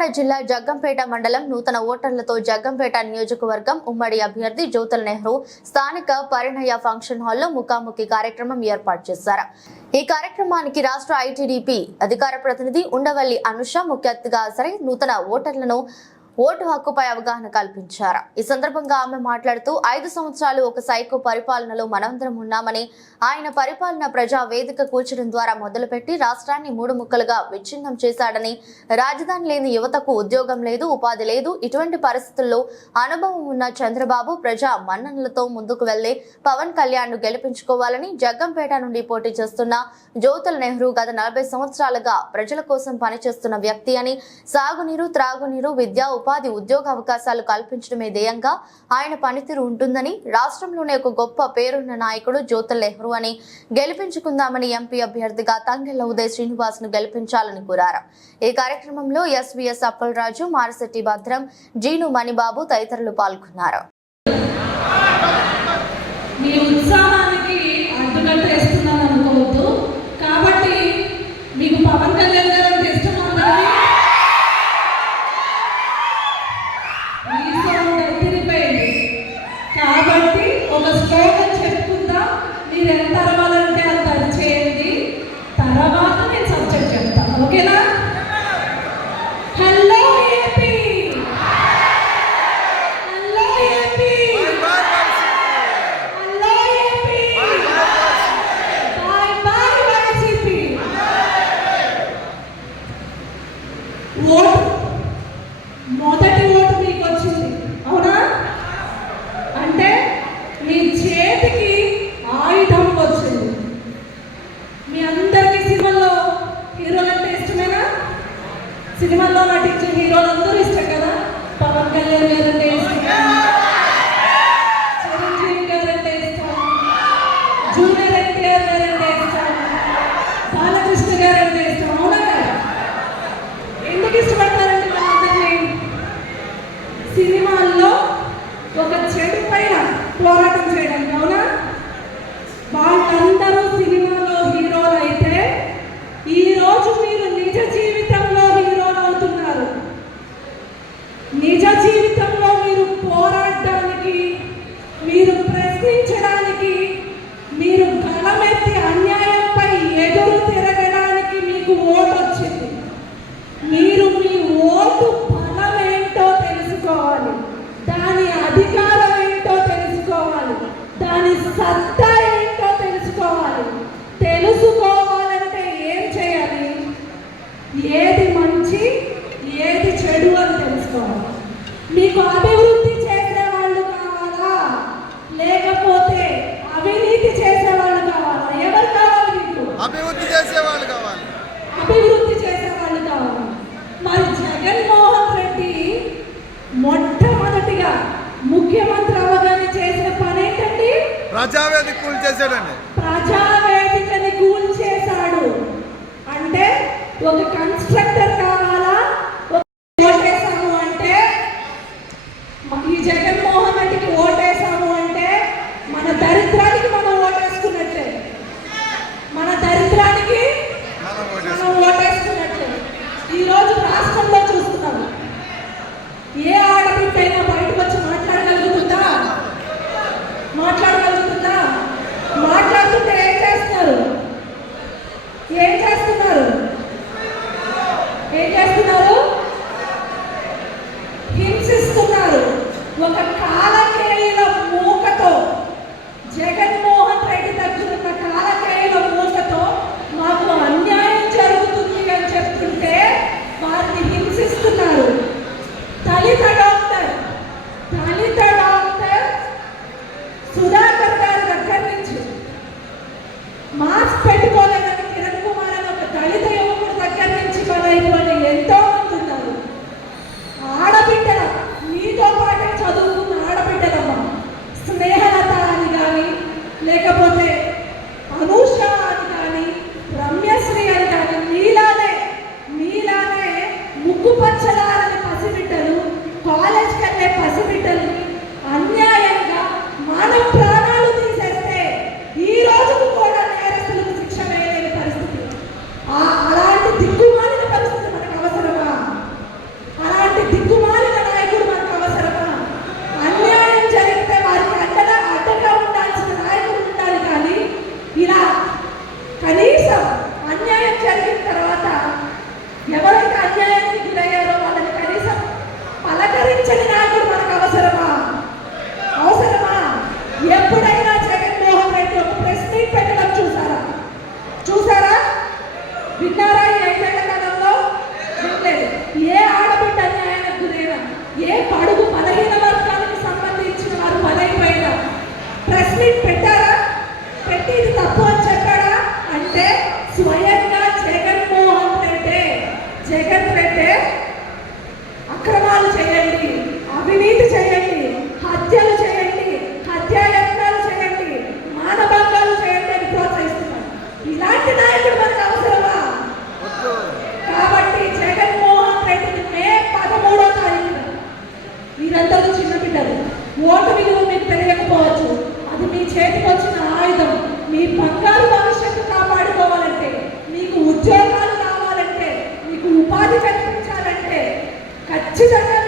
కాకినాడ జిల్లా జగ్గంపేట మండలం నూతన ఓటర్లతో జగ్గంపేట నియోజకవర్గం ఉమ్మడి అభ్యర్థి జ్యోతుల నెహ్రూ స్థానిక పరిణయ ఫంక్షన్ హాల్లో ముఖాముఖి కార్యక్రమం ఏర్పాటు చేశారు. ఈ కార్యక్రమానికి రాష్ట్ర ఐటీడీపీ అధికార ప్రతినిధి ఉండవల్లి అనుష ముఖ్య అతిథిగా హాజరై నూతన ఓటర్లను ఓటు హక్కుపై అవగాహన కల్పించారు. ఈ సందర్భంగా ఆమె మాట్లాడుతూ ఐదు సంవత్సరాలు ఒక సైకో పరిపాలనలో మనందరం ఉన్నామని ఆయన పరిపాలన ప్రజా వేదిక కూర్చడం ద్వారా మొదలుపెట్టి రాష్ట్రాన్ని మూడు ముక్కలుగా విచ్ఛిన్నం చేశాడని రాజధాని లేని యువతకు ఉద్యోగం లేదు ఉపాధి లేదు ఇటువంటి పరిస్థితుల్లో అనుభవం ఉన్న చంద్రబాబు ప్రజా మన్ననలతో ముందుకు వెళ్ళే పవన్ కళ్యాణ్ను గెలిపించుకోవాలని జగ్గంపేట నుండి పోటీ చేస్తున్న జ్యోతుల్ నెహ్రూ గత నలభై సంవత్సరాలుగా ప్రజల కోసం పనిచేస్తున్న వ్యక్తి అని సాగునీరు త్రాగునీరు విద్య ఉపాధి ఉద్యోగ అవకాశాలు కల్పించడమే ధ్యేయంగా ఆయన పనితీరు ఉంటుందని రాష్ట్రంలోనే ఒక గొప్ప పేరున్న నాయకుడు జ్యోతుల్ నెహ్రూ అని గెలిపించుకుందామని ఎంపీ అభ్యర్థిగా తంగెళ్ళ ఉదయ్ శ్రీనివాస్ను గెలిపించాలని కోరారు. ఈ కార్యక్రమంలో ఎస్వీఎస్ అప్పలరాజు మారిశెట్టి భద్రం జీను మణిబాబు తదితరులు పాల్గొన్నారు. మీ ఉత్సాహానికి అడ్డుకట్ట వేస్తున్నాను అనుకోవద్దు. కాబట్టి మీకు Pavan Kalyan Three, two, nine. Prajavedika cool చేశాడండి ప్రజావేదికని కూల్చేశాడు అంటే ఒక కన్స్ట్రక్టర్ కావాలా? ఓటేసాము అంటే ఈ జగన్ ఒక కాలకేయుల మూకతో జగన్మోహన్ రెడ్డి దగ్గర కాలకేయుల మూకతో మాకు అన్యాయం జరుగుతుంది అని చెప్తుంటే వారిని హింసిస్తున్నారు. దళిత డాక్టర్ దళిత డాక్టర్ సుధాకర్ గారి దగ్గర నుంచి మాస్క్ పెట్టి జగన్ పెట్టే అక్రమాలు చేయండి అవినీతి చేయండి హత్యలు చేయండి హత్యాయత్నాలు చేయండి మానభంగాలు చేయండి అని ప్రోత్సహిస్తున్నారు. ఇలాంటి నాయకుడు మనకు అవసరమా? కాబట్టి జగన్మోహన్ రెడ్డిని మే పదమూడో తారీఖున మీరందరూ చిన్నపిల్లలు ఓటు విలువ మీకు తెలియకపోవచ్చు. అది మీ చేతికి వచ్చిన ఆయుధం. మీ బంగారు భవిష్యత్తు కాబట్టి మీకు ఉద్యోగాలు